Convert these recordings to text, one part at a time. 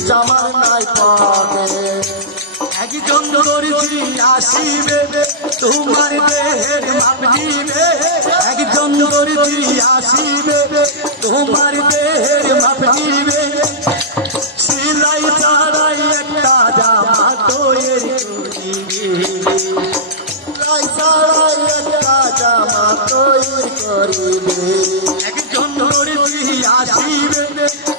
জামার নাই পকে একজন দর্জি আসিবে তোমার দেহের মাপ নিবে একজন দর্জি আসিবে তোমার দেহের মাপ নিবে সেলাই ছাড়াই একটা জামা তৈরি করিবে সেলাই ছাড়াই একটা জামা তৈরি করিবে একজন দর্জি আসিবে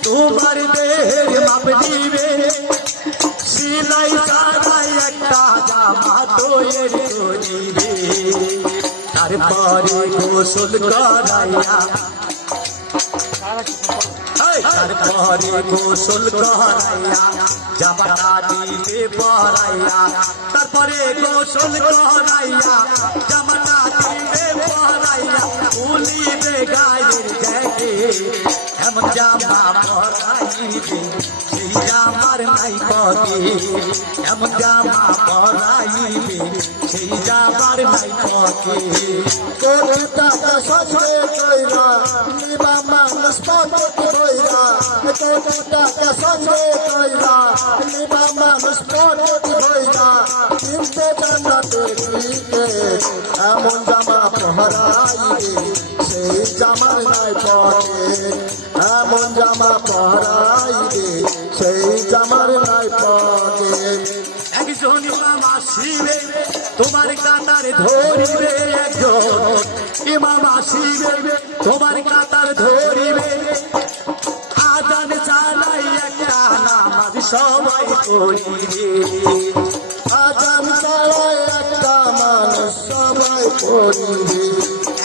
তোমার দেহের মাপ নিবে সেলাই ছাড়াই একটা জামা তৈরি করিবে তারপরে গোসল করাইয়া তারপরে গোসল করাইয়া জামাটা দিবে পরাইয়া তারপরে গোসল করাইয়া জামাটা দিবে পরাইয়া উলিবে গায়ের দেখে এমন জামা পরাইবে সেই জামার নাই পকে এমন জামা পরাইবে সেই জামার নাই পকে কোটি টাকা সঙ্গে কইরা নিবা মানুষ পকেট ধইরা কোটি টাকা সঙ্গে কইরা নিবা মানুষ পকেট ধইরা কিনতে জান্নাতে দিকে এমন জামা পরাইবে সেই জামার নাই পকে এমন জামা পরাইবে সেই জামার নাই পকে একজন ইমাম আসিবে তোমার কাতার ধরিবে একজন ইমাম আসিবে তোমার কাতার ধরিবে আজান চালাই একটা নামাজ সবাই পড়িবে আজান চালাই একটা মানুষ সবাই পড়িবে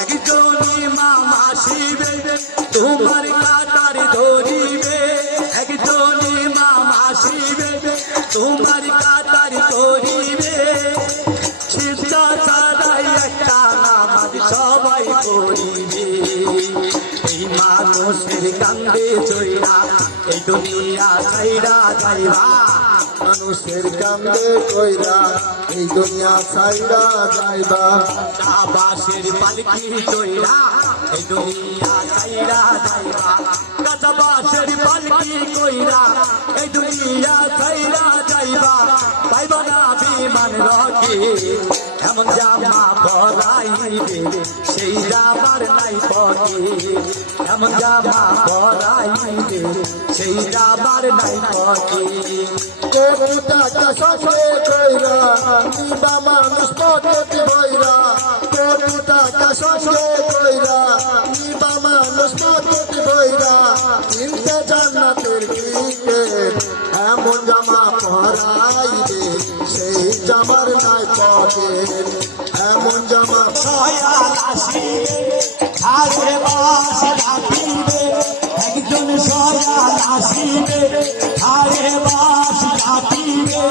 একজন ইমাম আসিবে তোমার কাতার ধরিবে একজন ইমাম আসিবে তোমার কাতার ধরিবে শিক্ষা ছাড়াই একটা নামাজ সবাই পড়িবে এই মানুষের কান্দে চইরা এই দুনিয়া ছাইরা যাইবা মানুষের কান্দে কইরা এই দুনিয়া ছাইরা যাইবা আবাসের পালকি চইরা এই দুনিয়া ছাইরা যাইবা কাঁচাবাসের পালকি কইরা এই দুনিয়া ছাইরা যাইবা পাইবা না বিমান রকে এমন জামা পরাইবে সেই জামার নাই পকে এমন জামা পরাইবে সেই জামার নাই পকে কোটি টাকা সঙ্গে কইরা নিবা মানুষ পকেট ভইরা কোটি টাকা সঙ্গে কইরা নিবা মানুষ পকেট ভইরা কিনতে জান্নাতের টিকেট এমন জামা পরাইবে সেই জামার নাই পকেট এমন জামা সয়াল আসিবে ঝাড়ে বাস রাখিবে একজন সয়াল আসিবে ঝাড়ে বাস রাখিবে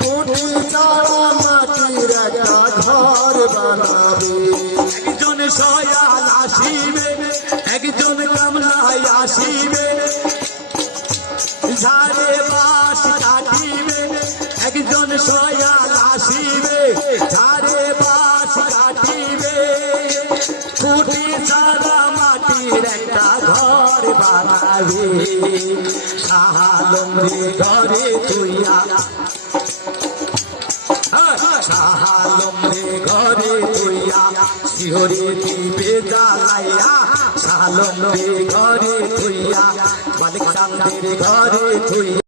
কোটি চারা মাটির একটা ঘর বানাবে একজন সয়াল আসিবে একজন কামলায় আসিবে ঝাড়ে বাস কাটিবে একজন সয়াল আসিবে ঝাড়ে বাস কাটিবে খুঁটি ছাড়া মাটির একটা ঘর বানাবে শাহালম্বী ঘরে তুইয়া শাহালম্বী ঘরে তুইয়া শিহরে দিবে জ্বালাইয়া শাহালম্বী ঘরে তুইয়া মালিক চাঁদের ঘরে তুইয়া